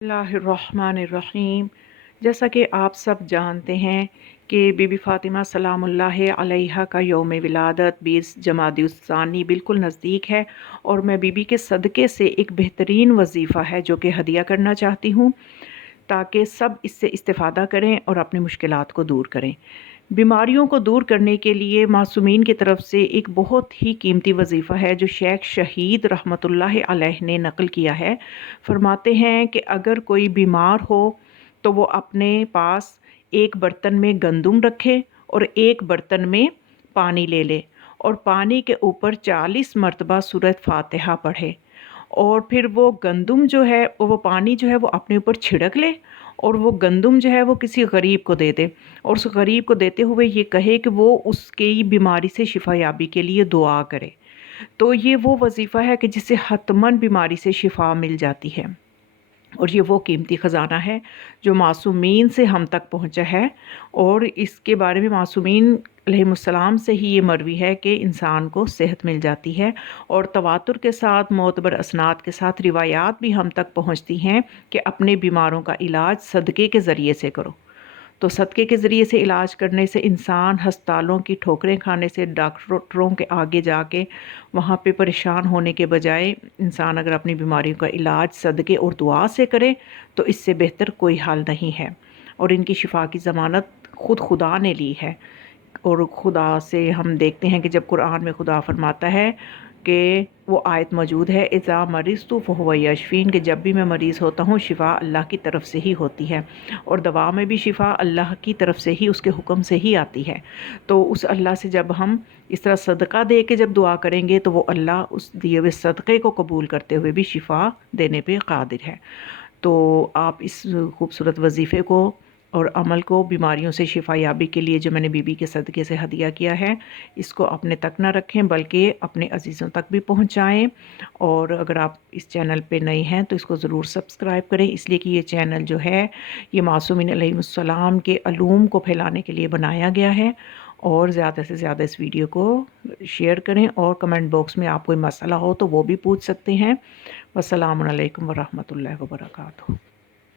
बिस्मिल्लाहिर्रहमानिर्रहीम। जैसा कि आप सब जानते हैं कि बीबी फ़ातिमा सलामुल्लाह अलैहा का यौम विलादत 20 जमादी उस्सानी बिल्कुल नज़दीक है और मैं बीबी के सदक़े से एक बेहतरीन वजीफ़ा है जो कि हदिया करना चाहती हूँ ताकि सब इससे इस्तिफ़ादा करें और अपनी मुश्किलात को दूर करें। बीमारियों को दूर करने के लिए मासूमीन की तरफ से एक बहुत ही कीमती वजीफ़ा है जो शेख शहीद रहमतुल्लाह अलैह ने नक़ल किया है। फरमाते हैं कि अगर कोई बीमार हो तो वो अपने पास एक बर्तन में गंदुम रखे और एक बर्तन में पानी ले ले और पानी के ऊपर 40 मरतबा सूरत फ़ातिहा पढ़े और फिर वो गंदुम जो है वो पानी जो है वो अपने ऊपर छिड़क ले और वो गंदुम जो है वो किसी गरीब को दे दे और उस गरीब को देते हुए ये कहे कि वो उसकी बीमारी से शिफा याबी के लिए दुआ करे। तो ये वो वजीफ़ा है कि जिससे हतमन बीमारी से शिफा मिल जाती है और ये वो कीमती ख़जाना है जो मासूमीन से हम तक पहुँचा है और इसके बारे में मासूमीन अलैहिमुस्सलाम से ही ये मरवी है कि इंसान को सेहत मिल जाती है और तवातुर के साथ मोतबर असनाद के साथ रिवायात भी हम तक पहुँचती हैं कि अपने बीमारों का इलाज सदक़े के ज़रिए से करो। तो सदक़े के ज़रिए से इलाज करने से इंसान हस्पतालों की ठोकरें खाने से, डॉक्टरों के आगे जाके वहाँ पे परेशान होने के बजाय इंसान अगर अपनी बीमारियों का इलाज सदक़े और दुआ से करे तो इससे बेहतर कोई हल नहीं है और इनकी शिफा की ज़मानत ख़ुद खुदा ने ली है। और खुदा से हम देखते हैं कि जब कुरान में खुदा फरमाता है कि वो आयत मौजूद है, इज़ा मरिज़्तु फ़हुव यशफ़ीन, कि जब भी मैं मरीज़ होता हूँ शिफ़ा अल्लाह की तरफ से ही होती है और दवा में भी शिफ़ा अल्लाह की तरफ से ही, उसके हुक्म से ही आती है। तो उस अल्लाह से जब हम इस तरह सदका दे के जब दुआ करेंगे तो वो अल्लाह उस दिए हुए सदक़े को कबूल करते हुए भी शिफ़ा देने पे क़ादिर है। तो आप इस खूबसूरत वजीफ़े को और अमल को बीमारियों से शिफा याबी के लिए जो मैंने बीबी के सदक़े से हदिया किया है, इसको अपने तक ना रखें बल्कि अपने अज़ीज़ों तक भी पहुँचाएँ। और अगर आप इस चैनल पे नए हैं तो इसको ज़रूर सब्सक्राइब करें, इसलिए कि ये चैनल जो है ये मासूमीन अलैहिमुस्सलाम के अलूम को फैलाने के लिए बनाया गया है। और ज़्यादा से ज़्यादा इस वीडियो को शेयर करें और कमेंट बॉक्स में आप कोई मसला हो तो वो भी पूछ सकते हैं। वस्सलामु अलैकुम वरहमतुल्लाहि वबरकातुहू।